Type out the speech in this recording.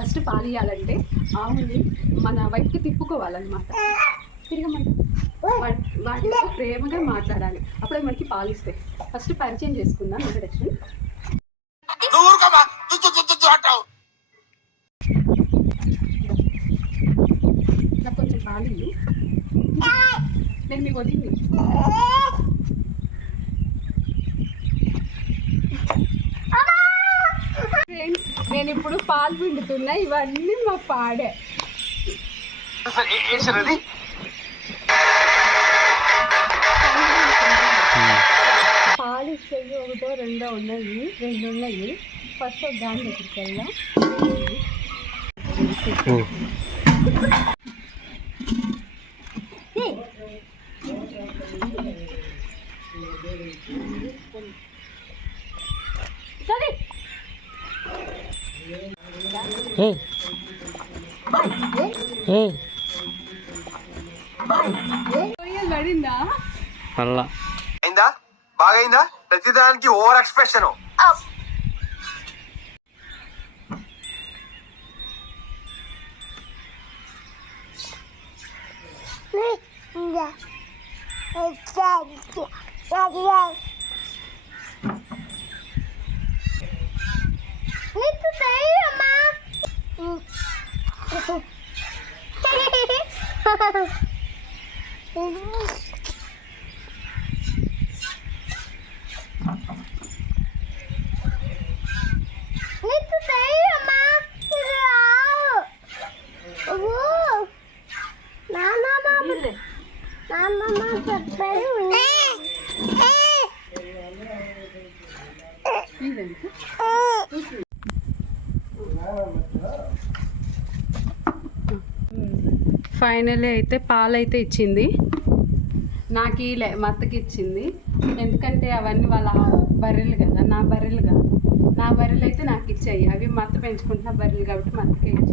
First పాలు ఇవ్వాలంటే ఆవుని మన వైపుకి తిప్పుకోవాలన్నమాట. తిరగమంటే వాటితో ప్రేమగా మాట్లాడాలి, అప్పుడే మనకి పాలు ఇస్తాయి. ఫస్ట్ పరిచయం చేసుకుందాం ఇంట్రడక్షన్. నాకు కొంచెం పాలు ఇవ్వు, నేను మీ వదిలి. ఫ్రెండ్స్, నేను ఇప్పుడు పాలు పిండుతున్నా, ఇవన్నీ మా పాడే. పాలు ఇచ్చేవి ఒకటో రెండో రెండు ఉన్నాయి. ఫస్ట్ ఒక దాని దగ్గరికి వెళ్దాం. పడిందా? అయిందా? బాగైందా? ప్రతిదానికి ఓవర్ ఎక్స్ప్రెషన్. ఫైనల్లీ అయితే పాలైతే ఇచ్చింది. నాకు ఈలే మత్తకి ఇచ్చింది. ఎందుకంటే అవన్నీ వాళ్ళ బర్రెలు కదా, నా బర్రెలు కాదు. నా బర్రెలు అయితే నాకు ఇచ్చాయి, అవి మత్త పెంచుకుంటున్న బర్రెలు కాబట్టి మత్తకే ఇచ్చాయి.